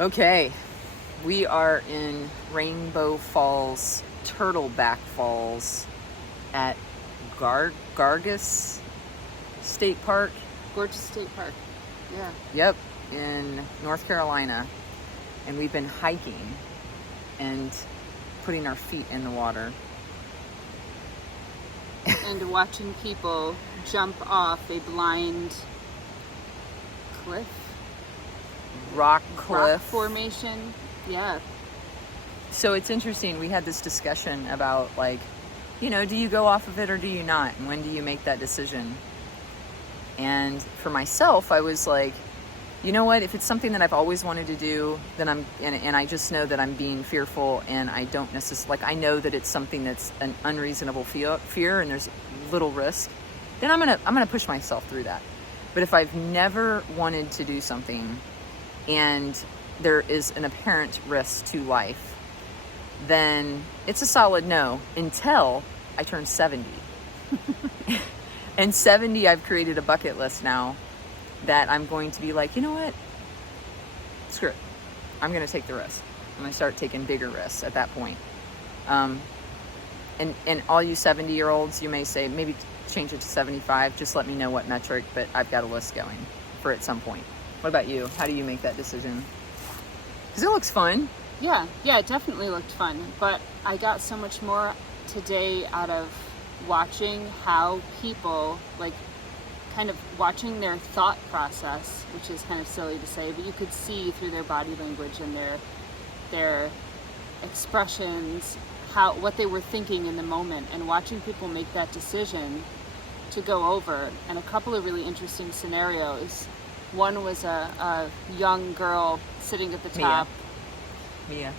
Okay, we are in Rainbow Falls, Turtleback Falls at Gorges State Park. Gorges State Park. Yeah. Yep, in North Carolina. And we've been hiking and putting our feet in the water. And watching people jump off a blind cliff. Rock cliff. Rock formation. Yeah. So it's interesting. We had this discussion about, like, do you go off of it or do you not? And when do you make that decision? And for myself, I was like, you know what? If it's something that I've always wanted to do, then and I just know that I'm being fearful, and I don't necessarily, I know that it's something that's an unreasonable fear and there's little risk, then I'm gonna push myself through that. But if I've never wanted to do something and there is an apparent risk to life, then it's a solid no until I turn 70. And 70, I've created a bucket list now that I'm going to be like, you know what? Screw it. I'm going to take the risk. I'm going to start taking bigger risks at that point. And all you 70-year-olds, you may say, maybe change it to 75. Just let me know what metric, but I've got a list going for at some point. What about you? How do you make that decision? Because it looks fun. Yeah, it definitely looked fun. But I got so much more today out of watching how people, kind of watching their thought process, which is kind of silly to say, but you could see through their body language and their expressions, what they were thinking in the moment, and watching people make that decision to go over. And a couple of really interesting scenarios. One was a young girl sitting at the top. Mia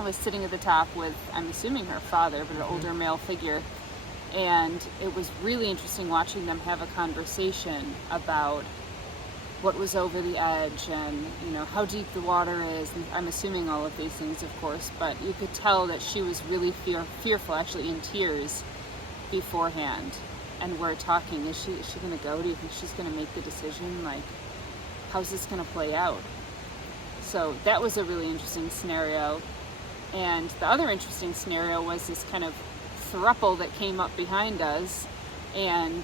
was sitting at the top with, I'm assuming, her father, but an older male figure. And it was really interesting watching them have a conversation about what was over the edge and, how deep the water is. And I'm assuming all of these things, of course, but you could tell that she was really fearful, actually in tears beforehand. And we're talking, is she going to go? Do you think she's going to make the decision? How's this going to play out? So that was a really interesting scenario. And the other interesting scenario was this kind of throuple that came up behind us, and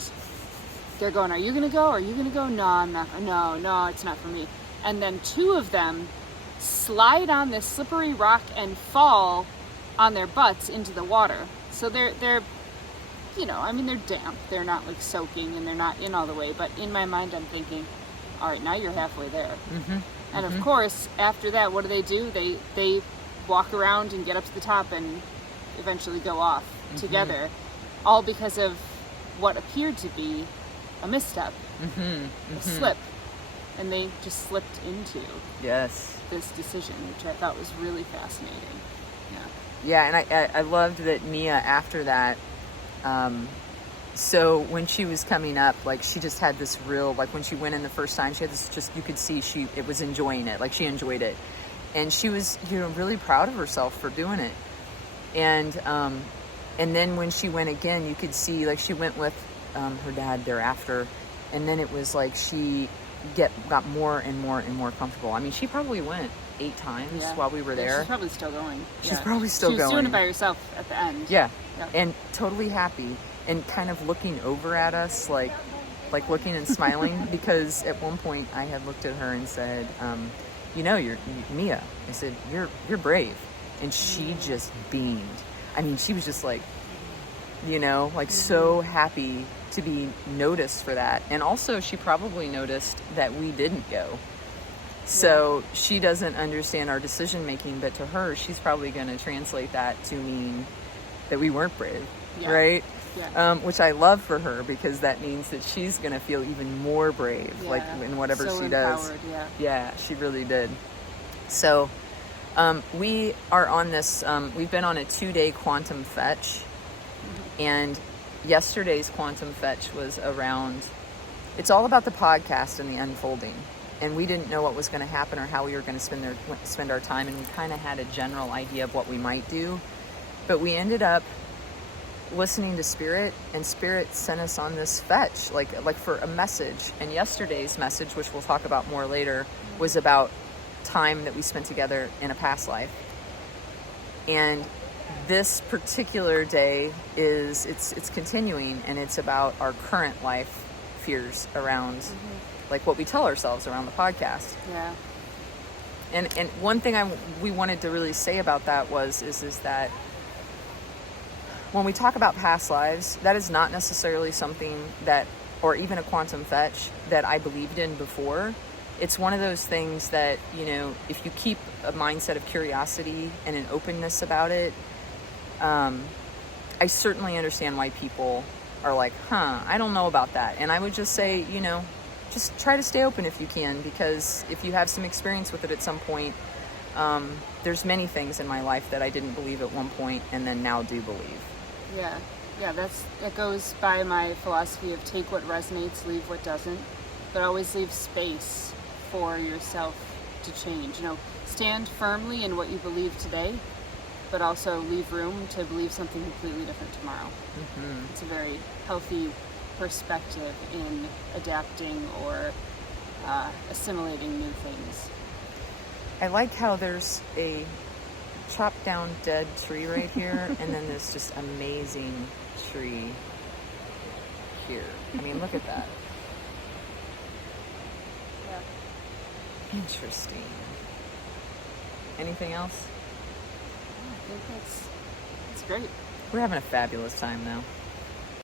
they're going, are you going to go? Are you going to go? No, I'm not. No, it's not for me. And then two of them slide on this slippery rock and fall on their butts into the water. So they're they're damp. They're not soaking, and they're not in all the way. But in my mind, I'm thinking, all right, now you're halfway there. Mm-hmm. And of course, after that, what do? They walk around and get up to the top and eventually go off together, all because of what appeared to be a misstep, a slip, and they just slipped into this decision, which I thought was really fascinating. Yeah, and I loved that Mia, after that, so when she was coming up, she just had this real, when she went in the first time, she had this, you could see it was enjoying it, she enjoyed it, and she was really proud of herself for doing it. And then when she went again, you could see, she went with her dad thereafter, and then it was she got more and more and more comfortable. I mean, she probably went 8 times while we were there. She's probably still going. She's probably still going. She was doing it by herself at the end. Yeah, and totally happy, and kind of looking over at us, like looking and smiling, because at one point I had looked at her and said, you're Mia. I said, you're brave. And she just beamed. I mean, she was just so happy to be noticed for that. And also, she probably noticed that we didn't go. So she doesn't understand our decision making, but to her, she's probably going to translate that to mean that we weren't brave, right? Yeah. Which I love for her, because that means that she's going to feel even more brave, in whatever she does. Yeah, she really did. So we are on this, we've been on a 2-day quantum fetch, and yesterday's quantum fetch was around, it's all about the podcast and the unfolding. And we didn't know what was going to happen or how we were going to spend our time, and we kind of had a general idea of what we might do. But we ended up listening to Spirit, and Spirit sent us on this fetch, like for a message. And yesterday's message, which we'll talk about more later, was about time that we spent together in a past life. And this particular day it's continuing, and it's about our current life fears around like what we tell ourselves around the podcast. Yeah. And one thing we wanted to really say about that is that when we talk about past lives, that is not necessarily something that, or even a quantum fetch, that I believed in before. It's one of those things that, you know, if you keep a mindset of curiosity and an openness about it, I certainly understand why people are like, I don't know about that. And I would just say, you know, just try to stay open if you can, because if you have some experience with it at some point, there's many things in my life that I didn't believe at one point and then now do believe. Yeah, that goes by my philosophy of take what resonates, leave what doesn't, but always leave space for yourself to change. You know, stand firmly in what you believe today, but also leave room to believe something completely different tomorrow. It's a very healthy perspective in adapting or assimilating new things. I like how there's a chopped down dead tree right here, and then this just amazing tree here. I mean, look at that. Yeah. Interesting. Anything else? I think that's great. We're having a fabulous time though.